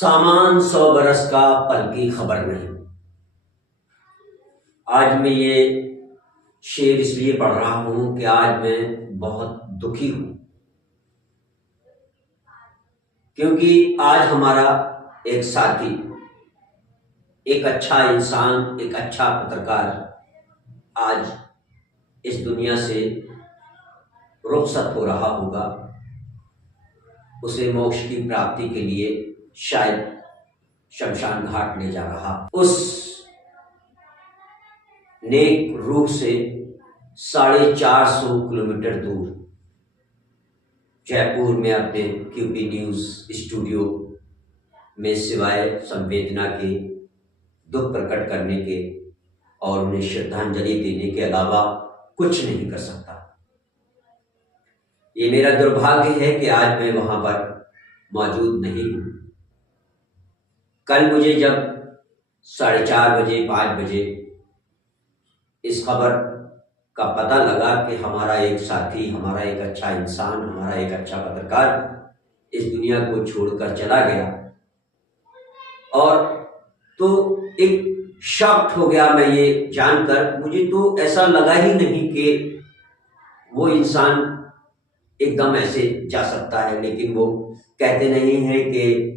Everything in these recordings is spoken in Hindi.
सामान 100 बरस का पल की खबर नहीं। आज मैं ये शेर इसलिए पढ़ रहा हूं कि आज मैं बहुत दुखी हूं, क्योंकि आज हमारा एक साथी, एक अच्छा इंसान, एक अच्छा पत्रकार आज इस दुनिया से रुखसत हो रहा होगा। उसे मोक्ष की प्राप्ति के लिए शायद शमशान घाट ले जा रहा। उस नेक रूह से 450 किलोमीटर दूर जयपुर में अपने क्यूपी न्यूज स्टूडियो में सिवाय संवेदना के, दुख प्रकट करने के और उन्हें श्रद्धांजलि देने के अलावा कुछ नहीं कर सकता। ये मेरा दुर्भाग्य है कि आज मैं वहां पर मौजूद नहीं हूं। कल मुझे जब 4:30 बजे 5 बजे इस खबर का पता लगा कि हमारा एक साथी, हमारा एक अच्छा इंसान, हमारा एक अच्छा पत्रकार इस दुनिया को छोड़कर चला गया, और तो एक शॉक्ड हो गया मैं ये जानकर। मुझे तो ऐसा लगा ही नहीं कि वो इंसान एकदम ऐसे जा सकता है। लेकिन वो कहते नहीं हैं कि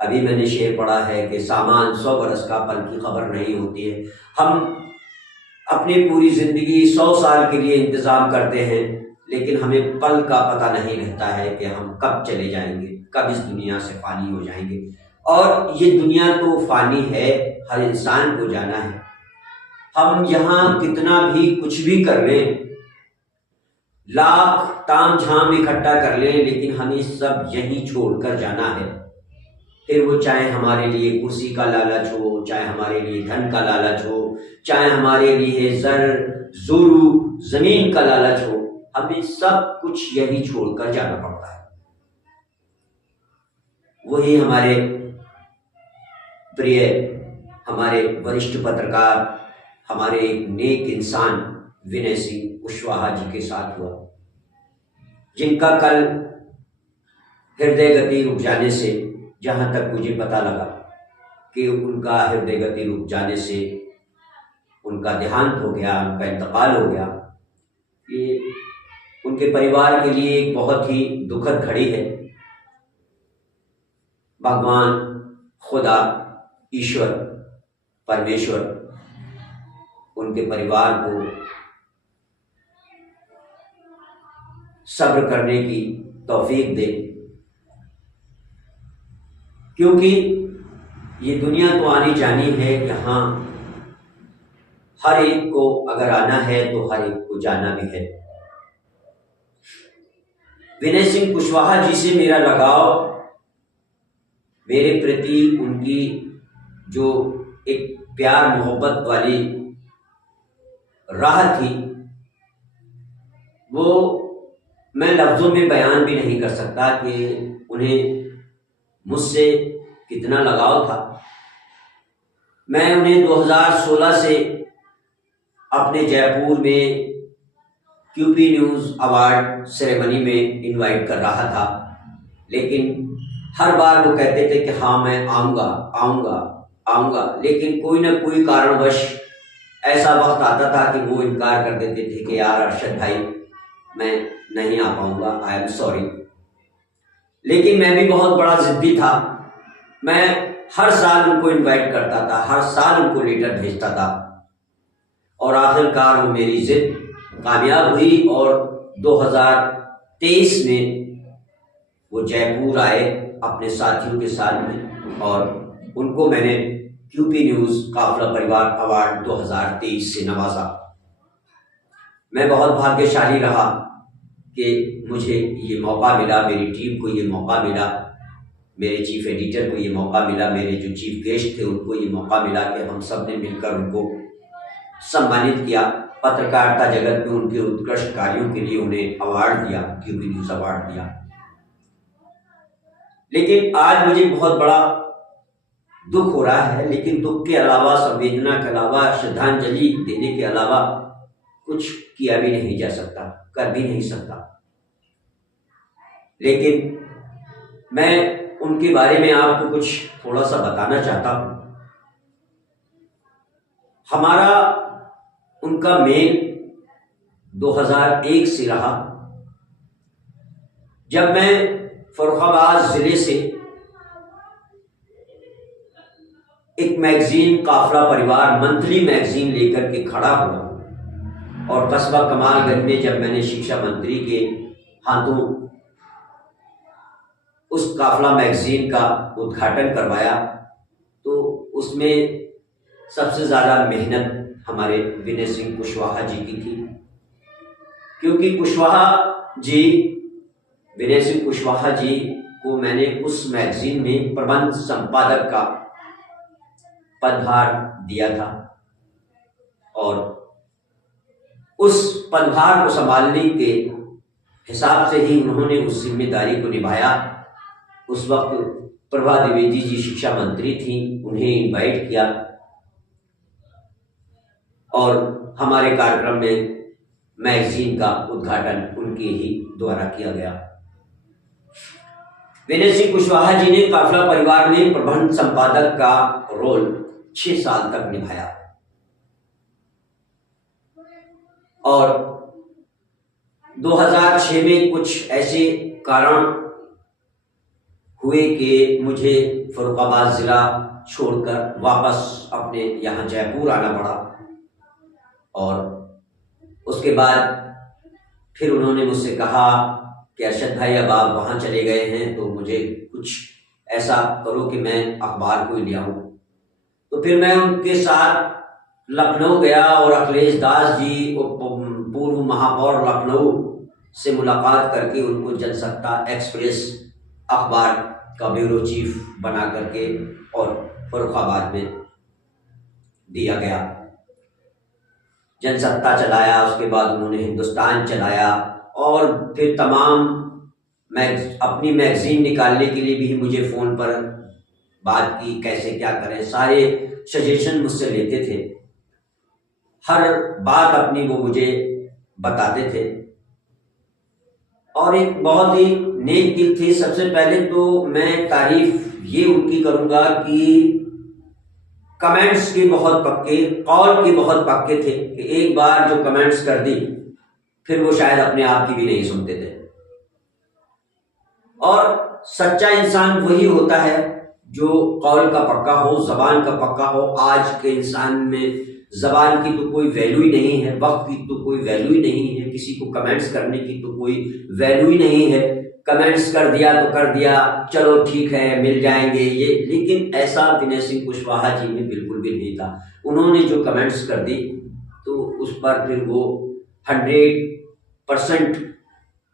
अभी मैंने शेर पढ़ा है कि सामान 100 बरस का पल की खबर नहीं होती है। हम अपनी पूरी जिंदगी 100 साल के लिए इंतजाम करते हैं, लेकिन हमें पल का पता नहीं रहता है कि हम कब चले जाएंगे, कब इस दुनिया से फानी हो जाएंगे। और ये दुनिया तो फानी है, हर इंसान को जाना है। हम यहाँ कितना भी कुछ भी कर लें, लाख ताम झाम इकट्ठा कर लें, लेकिन हमें सब यहीं छोड़कर जाना है। फिर वो चाहे हमारे लिए कुर्सी का लालच हो, चाहे हमारे लिए धन का लालच हो, चाहे हमारे लिए जर जोरू जमीन का लालच हो, हमें सब कुछ यही छोड़कर जाना पड़ता है। वही हमारे प्रिय, हमारे वरिष्ठ पत्रकार, हमारे एक नेक इंसान विनय सिंह कुशवाहा जी के साथ हुआ, जिनका कल हृदय गति रुक जाने से, जहां तक मुझे पता लगा कि उनका हृदय गति रुक जाने से उनका देहांत हो गया, उनका इंतकाल हो गया। ये उनके परिवार के लिए एक बहुत ही दुखद घड़ी है। भगवान, खुदा, ईश्वर, परमेश्वर उनके परिवार को सब्र करने की तौफीक दे, क्योंकि ये दुनिया तो आनी जानी है। यहाँ हर एक को अगर आना है तो हर एक को जाना भी है। विनय सिंह कुशवाहा जी से मेरा लगाव, मेरे प्रति उनकी जो एक प्यार मोहब्बत वाली राह थी, वो मैं लफ्जों में बयान भी नहीं कर सकता कि उन्हें मुझसे कितना लगाव था। मैं उन्हें 2016 से अपने जयपुर में क्यूपी न्यूज अवार्ड सेरेमनी में इनवाइट कर रहा था, लेकिन हर बार वो कहते थे कि हाँ मैं आऊँगा आऊँगा आऊँगा, लेकिन कोई ना कोई कारणवश ऐसा वक्त आता था कि वो इनकार कर देते थे कि यार अरशद भाई मैं नहीं आ पाऊँगा, आई एम सॉरी। लेकिन मैं भी बहुत बड़ा जिद्दी था। मैं हर साल उनको इनवाइट करता था, हर साल उनको लेटर भेजता था, और आखिरकार वो मेरी जिद कामयाब हुई और 2023 में वो जयपुर आए अपने साथियों के साथ में, और उनको मैंने क्यूपी न्यूज काफिला परिवार अवार्ड 2023 से नवाजा। मैं बहुत भाग्यशाली रहा कि मुझे ये मौका मिला, मेरी टीम को ये मौका मिला, मेरे चीफ एडिटर को ये मौका मिला, मेरे जो चीफ गेस्ट थे उनको ये मौका मिला कि हम सब ने मिलकर उनको सम्मानित किया। पत्रकारिता जगत में उनके उत्कृष्ट कार्यों के लिए उन्हें अवार्ड दिया, क्यूपी न्यूज अवार्ड दिया। लेकिन आज मुझे बहुत बड़ा दुख हो रहा है, लेकिन दुख के अलावा, संवेदना के अलावा, श्रद्धांजलि देने के अलावा कुछ किया भी नहीं जा सकता, कर भी नहीं सकता। लेकिन मैं उनके बारे में आपको कुछ थोड़ा सा बताना चाहता हूं। हमारा उनका मेल 2001 से रहा, जब मैं फर्रुखाबाद जिले से एक मैगजीन काफिला परिवार मंथली मैगजीन लेकर के खड़ा हुआ और कस्बा कमालगंज में जब मैंने शिक्षा मंत्री के हाथों उस काफिला मैगजीन का उद्घाटन करवाया, तो उसमें सबसे ज़्यादा मेहनत हमारे विनय सिंह कुशवाहा जी की थी, क्योंकि विनय सिंह कुशवाहा जी को मैंने उस मैगजीन में प्रबंध संपादक का पदभार दिया था और उस पदभार को संभालने के हिसाब से ही उन्होंने उस जिम्मेदारी को निभाया। उस वक्त प्रभा द्विवेदी जी शिक्षा मंत्री थी, उन्हें इनवाइट किया और हमारे कार्यक्रम में मैगजीन का उद्घाटन उनके ही द्वारा किया गया। विनय सिंह कुशवाहा जी ने काफिला परिवार में प्रबंध संपादक का रोल 6 साल तक निभाया और 2006 में कुछ ऐसे कारण हुए कि मुझे फर्रुखाबाद जिला छोड़कर वापस अपने यहाँ जयपुर आना पड़ा और उसके बाद फिर उन्होंने मुझसे कहा कि अरशद भाई अब आप वहाँ चले गए हैं तो मुझे कुछ ऐसा करो कि मैं अखबार को ही ले आऊँ। तो फिर मैं उनके साथ लखनऊ गया और अखिलेश दास जी पूर्व महापौर लखनऊ से मुलाकात करके उनको जनसत्ता एक्सप्रेस अखबार का ब्यूरो चीफ बना करके और फर्रुखाबाद में दिया गया। जनसत्ता चलाया, उसके बाद उन्होंने हिंदुस्तान चलाया और फिर तमाम अपनी मैगजीन निकालने के लिए भी मुझे फ़ोन पर बात की, कैसे क्या करें, सारे सजेशन मुझसे लेते थे, हर बात अपनी वो मुझे बताते थे और एक बहुत ही नेक दिल थे। सबसे पहले तो मैं तारीफ ये उनकी करूँगा कि कमेंट्स के बहुत पक्के, कॉल के बहुत पक्के थे कि एक बार जो कमेंट्स कर दी फिर वो शायद अपने आप की भी नहीं सुनते थे। और सच्चा इंसान वही होता है जो कॉल का पक्का हो, जबान का पक्का हो। आज के इंसान में जबान की तो कोई वैल्यू ही नहीं है, वक्त की तो कोई वैल्यू ही नहीं है, किसी को कमेंट्स करने की तो कोई वैल्यू ही नहीं है। कमेंट्स कर दिया तो कर दिया, चलो ठीक है मिल जाएंगे ये, लेकिन ऐसा विनय सिंह कुशवाहा जी में बिल्कुल भी नहीं था। उन्होंने जो कमेंट्स कर दी तो उस पर फिर वो 100%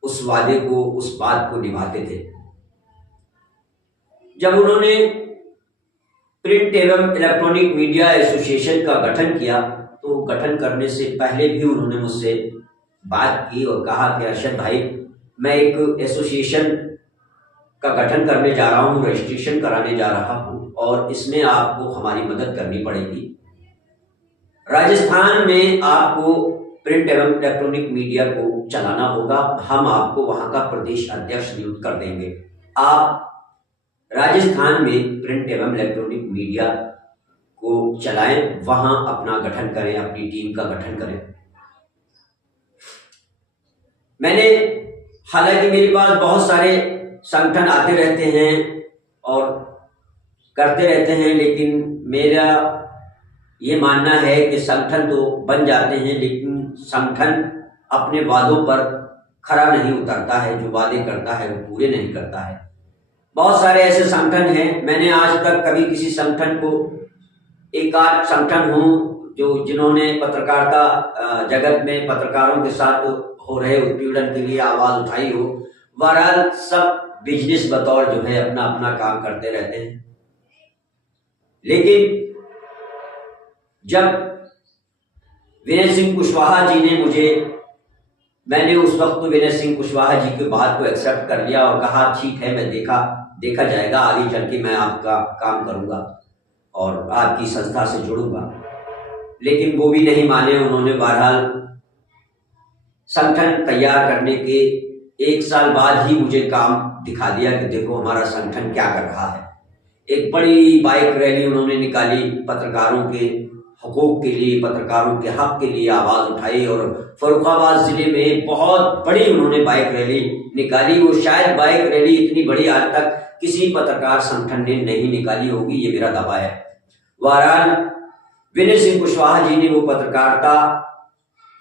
उस वादे को, उस बात को निभाते थे। जब उन्होंने प्रिंट एवं इलेक्ट्रॉनिक मीडिया एसोसिएशन का गठन किया तो गठन करने से पहले भी उन्होंने मुझसे बात की और कहा कि अरशद भाई मैं एक एसोसिएशन का गठन करने जा रहा हूँ, रजिस्ट्रेशन कराने जा रहा हूँ और इसमें आपको हमारी मदद करनी पड़ेगी। राजस्थान में आपको प्रिंट एवं इलेक्ट्रॉनिक मीडिया को चलाना होगा, हम आपको वहाँ का प्रदेश अध्यक्ष नियुक्त कर देंगे। आप राजस्थान में प्रिंट एवं इलेक्ट्रॉनिक मीडिया को चलाएं, वहाँ अपना गठन करें, अपनी टीम का गठन करें। मैंने, हालांकि मेरे पास बहुत सारे संगठन आते रहते हैं और करते रहते हैं, लेकिन मेरा ये मानना है कि संगठन तो बन जाते हैं लेकिन संगठन अपने वादों पर खरा नहीं उतरता है, जो वादे करता है वो पूरे नहीं करता है। बहुत सारे ऐसे संगठन हैं, मैंने आज तक कभी किसी संगठन को, एक आध संगठन हो जो जिन्होंने पत्रकारिता जगत में पत्रकारों के साथ हो रहे उत्पीड़न के लिए आवाज उठाई हो, बहरहाल सब बिजनेस बतौर जो है अपना अपना काम करते रहते हैं। लेकिन जब विनय सिंह कुशवाहा जी ने मैंने उस वक्त विनय सिंह कुशवाहा जी की बात को एक्सेप्ट कर लिया और कहा ठीक है, मैं देखा जाएगा, आगे चल के मैं आपका काम करूंगा और आपकी संस्था से जुड़ूंगा, लेकिन वो भी नहीं माने। उन्होंने बहरहाल संगठन तैयार करने के 1 साल बाद ही मुझे काम दिखा दिया कि देखो हमारा संगठन क्या कर रहा है। एक बड़ी बाइक रैली उन्होंने निकाली, पत्रकारों के हकूक के लिए, पत्रकारों के हक के लिए आवाज उठाई और फर्रुखाबाद जिले में बहुत बड़ी उन्होंने बाइक रैली निकाली। वो शायद बाइक रैली इतनी बड़ी आज तक किसी पत्रकार संगठन ने नहीं निकाली होगी, ये मेरा दावा है। बहरहाल विनय सिंह कुशवाहा जी ने वो पत्रकारिता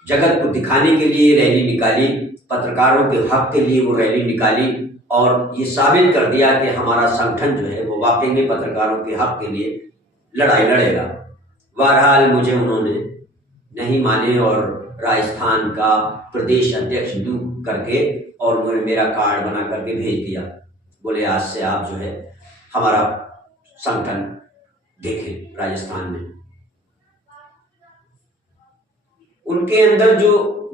जगत को दिखाने के लिए रैली निकाली, पत्रकारों के हक के लिए वो रैली निकाली और ये साबित कर दिया कि हमारा संगठन जो है वो वाकई में पत्रकारों के हक के लिए लड़ाई लड़ेगा। बहरहाल मुझे उन्होंने नहीं माने और राजस्थान का प्रदेश अध्यक्ष नियुक्त करके और उन्होंने मेरा कार्ड बना करके भेज दिया। बोले आज से आप जो है हमारा संगठन देखें राजस्थान में। उनके अंदर जो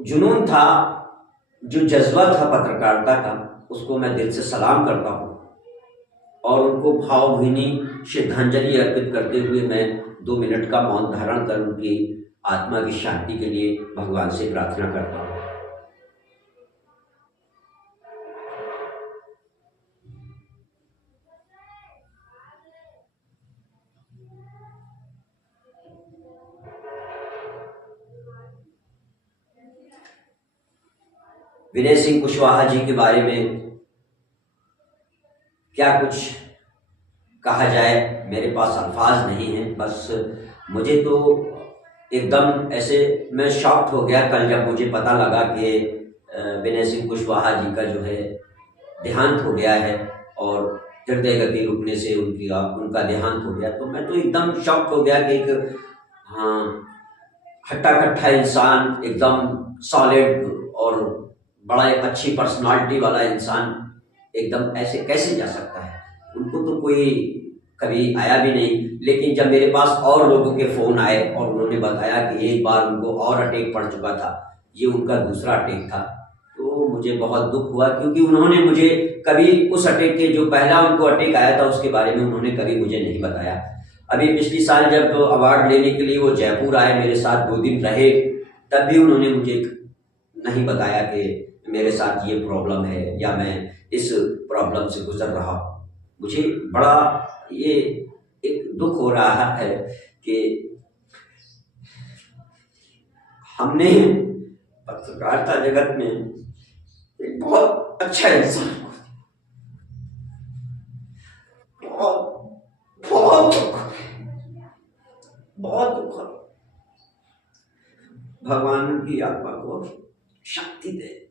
जुनून था, जो जज्बा था पत्रकारिता का, उसको मैं दिल से सलाम करता हूँ और उनको भावभीनी श्रद्धांजलि अर्पित करते हुए मैं 2 मिनट का मौन धारण कर उनकी आत्मा की शांति के लिए भगवान से प्रार्थना करता हूँ। विनय सिंह कुशवाहा जी के बारे में क्या कुछ कहा जाए, मेरे पास अल्फाज नहीं है। बस मुझे तो एकदम ऐसे मैं शॉक्ड हो गया कल जब मुझे पता लगा कि विनय सिंह कुशवाहा जी का जो है देहांत हो गया है और हृदय गति रुकने से उनका देहांत हो गया। तो मैं तो एकदम शॉक्ड हो गया कि एक हट्टा कट्टा इंसान, एकदम सॉलिड और बड़ा एक अच्छी पर्सनालिटी वाला इंसान एकदम ऐसे कैसे जा सकता है। उनको तो कोई कभी आया भी नहीं, लेकिन जब मेरे पास और लोगों के फोन आए और उन्होंने बताया कि एक बार उनको और अटैक पड़ चुका था, ये उनका दूसरा अटैक था, तो मुझे बहुत दुख हुआ क्योंकि उन्होंने मुझे कभी उस अटैक के जो पहला उनको अटैक आया था उसके बारे में उन्होंने कभी मुझे नहीं बताया। अभी पिछली साल जब अवार्ड लेने के लिए वो जयपुर आए, मेरे साथ 2 दिन रहे, तब भी उन्होंने मुझे नहीं बताया कि मेरे साथ ये प्रॉब्लम है या मैं इस प्रॉब्लम से गुजर रहा हूँ। मुझे बड़ा ये एक दुख हो रहा है कि हमने पत्रकारिता जगत में एक बहुत अच्छा इंसान, बहुत दुख। भगवान की आत्मा को शांति दे।